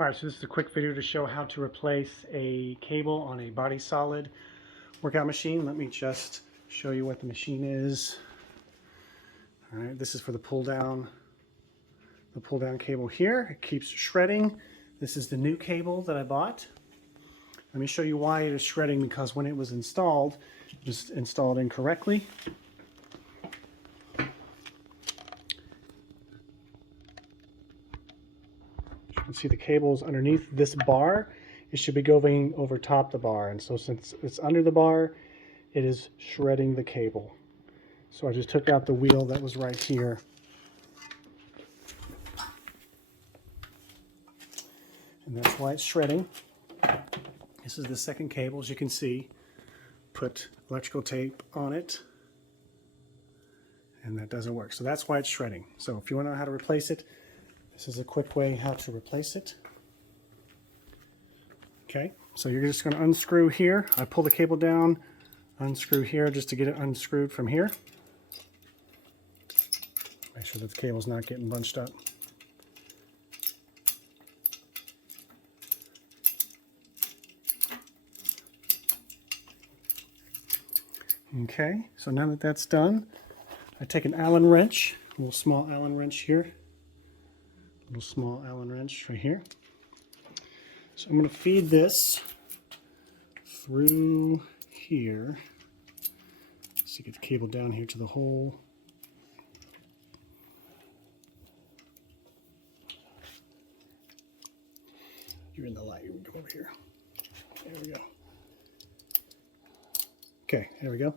Alright, so this is a quick video to show how to replace a cable on a body solid workout machine. Let me just show you what the machine is. Alright, this is for the pull down cable here. It keeps shredding. This is the new cable that I bought. Let me show you why it is shredding, because when it was installed, it was installed incorrectly. You see the cables underneath this bar. It should be going over top the bar, and so since it's under the bar, it is shredding the cable. So I just took out the wheel that was right here, and that's why it's shredding. This is the second cable, as you can see. Put electrical tape on it, and that doesn't work, so that's why it's shredding. So if you want to know how to replace it, this is a quick way how to replace it. Okay, so you're just going to unscrew here. I pull the cable down, unscrew here just to get it unscrewed from here. Make sure that the cable's not getting bunched up. Okay, so now that that's done, I take an Allen wrench, a little small Allen wrench here. Little small Allen wrench right here. So I'm going to feed this through here. So you get the cable down here to the hole. You're in the light. You can go over here. There we go. Okay, there we go.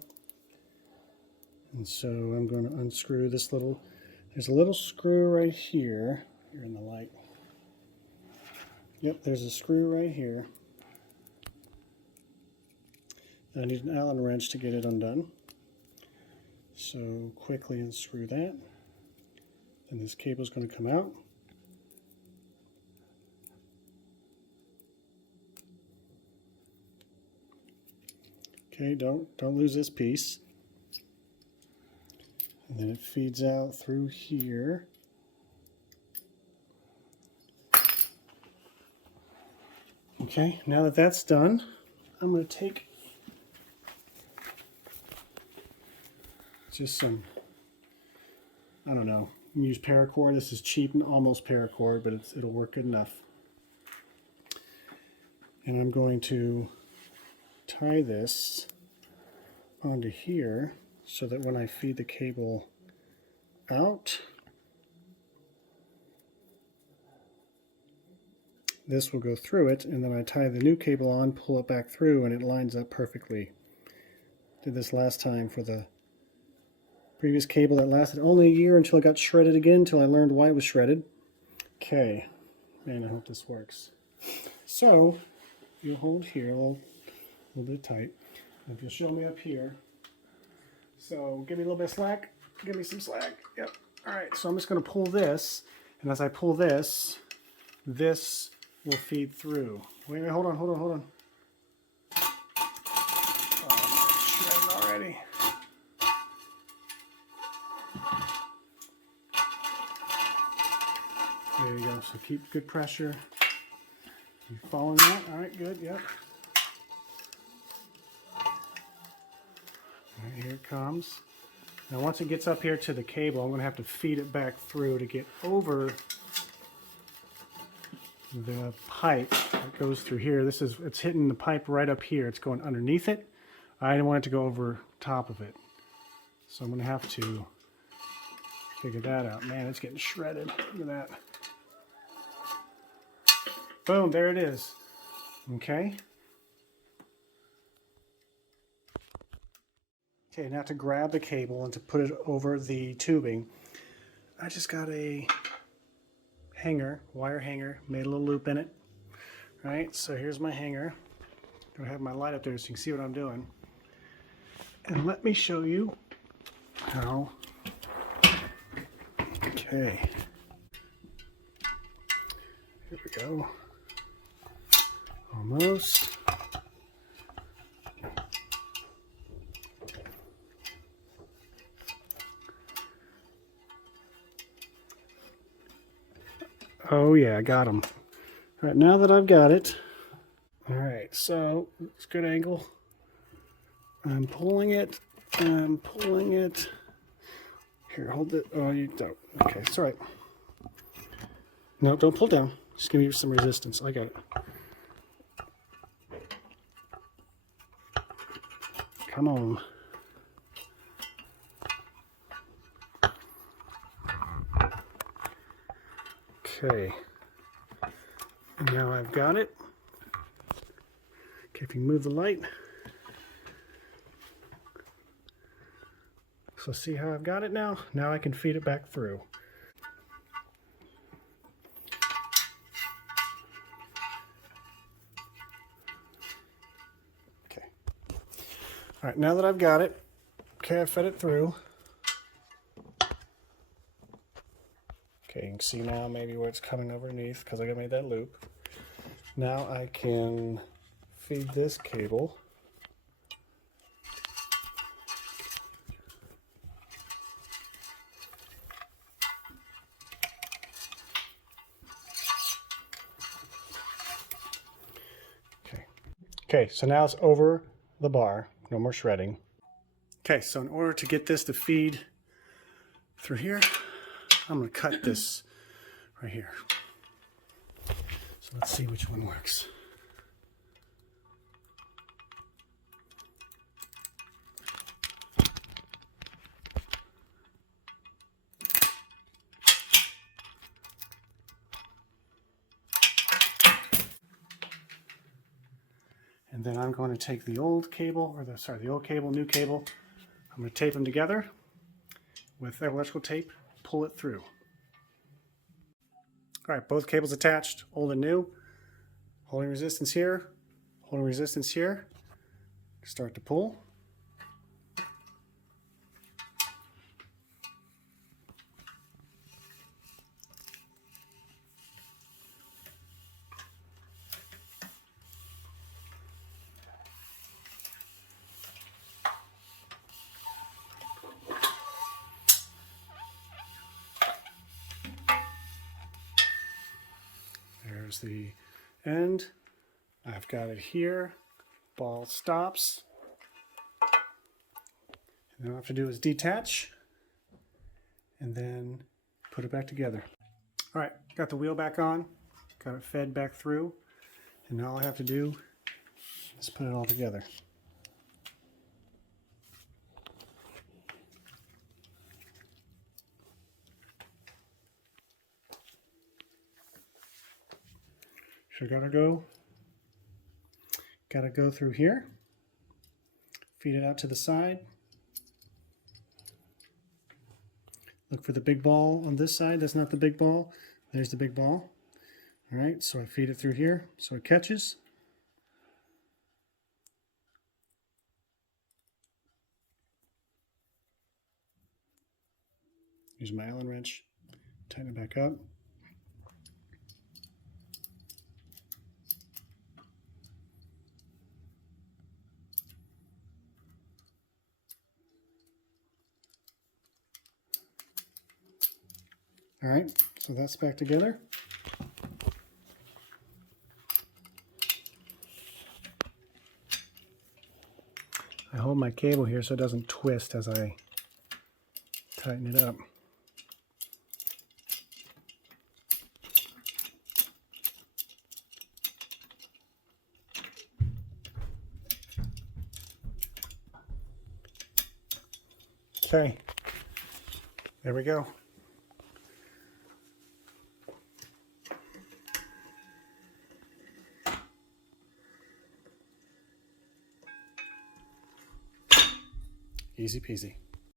And so I'm going to unscrew this little. There's a little screw right here. You're in the light. Yep, there's a screw right here. I need an Allen wrench to get it undone. So quickly unscrew that. And this cable is going to come out. Okay, don't lose this piece. And then it feeds out through here. Okay, now that that's done, I'm going to take just some, I don't know, you can use paracord. This is cheap and almost paracord, but it'll work good enough. And I'm going to tie this onto here so that when I feed the cable out, this will go through it, and then I tie the new cable on, pull it back through, and it lines up perfectly. Did this last time for the previous cable that lasted only a year until it got shredded again, until I learned why it was shredded. Okay, man, I hope this works. So, you hold here a little bit tight. If you'll show me up here. So, give me a little bit of slack. Give me some slack. Yep. Alright, so I'm just going to pull this, and as I pull this, this will feed through. Wait, hold on. Oh, it's shredding already. There you go. So keep good pressure. You following that? All right, good. Yep. All right, here it comes. Now, once it gets up here to the cable, I'm going to have to feed it back through to get over the pipe that goes through here. It's hitting the pipe right up here. It's going underneath it. I didn't want it to go over top of it. So I'm going to have to figure that out. Man, it's getting shredded. Look at that. Boom, there it is. Okay. Okay, now to grab the cable and to put it over the tubing, I just got a hanger, wire hanger, made a little loop in it. All right, so here's my hanger. I'm gonna have my light up there so you can see what I'm doing. And let me show you how. Okay. Here we go. Almost. Oh yeah, I got them. All right, now that I've got it, all right, so it's a good angle. I'm pulling it. I'm pulling it. Here, hold it. Oh, you don't. Okay, it's all right. No, don't pull down. Just give me some resistance. I got it. Come on. Okay. And now I've got it. Okay, if you move the light. So see how I've got it now? Now I can feed it back through. Okay. All right, now that I've got it, okay, I fed it through. Okay, you can see now maybe where it's coming underneath because I made that loop. Now I can feed this cable. Okay, so now it's over the bar, no more shredding. Okay, so in order to get this to feed through here, I'm going to cut this right here. So let's see which one works. And then I'm going to take the old cable, or the old cable, new cable. I'm going to tape them together with electrical tape, pull it through. All right, both cables attached, old and new. Holding resistance here, holding resistance here. Start to pull. There's the end. I've got it here. Ball stops. And all I have to do is detach and then put it back together. All right, got the wheel back on, got it fed back through, and now all I have to do is put it all together. So gotta go through here, feed it out to the side. Look for the big ball on this side. That's not the big ball. There's the big ball. All right, so I feed it through here so it catches. Use my Allen wrench, tighten it back up. All right, so that's back together. I hold my cable here so it doesn't twist as I tighten it up. Okay, there we go. Easy peasy.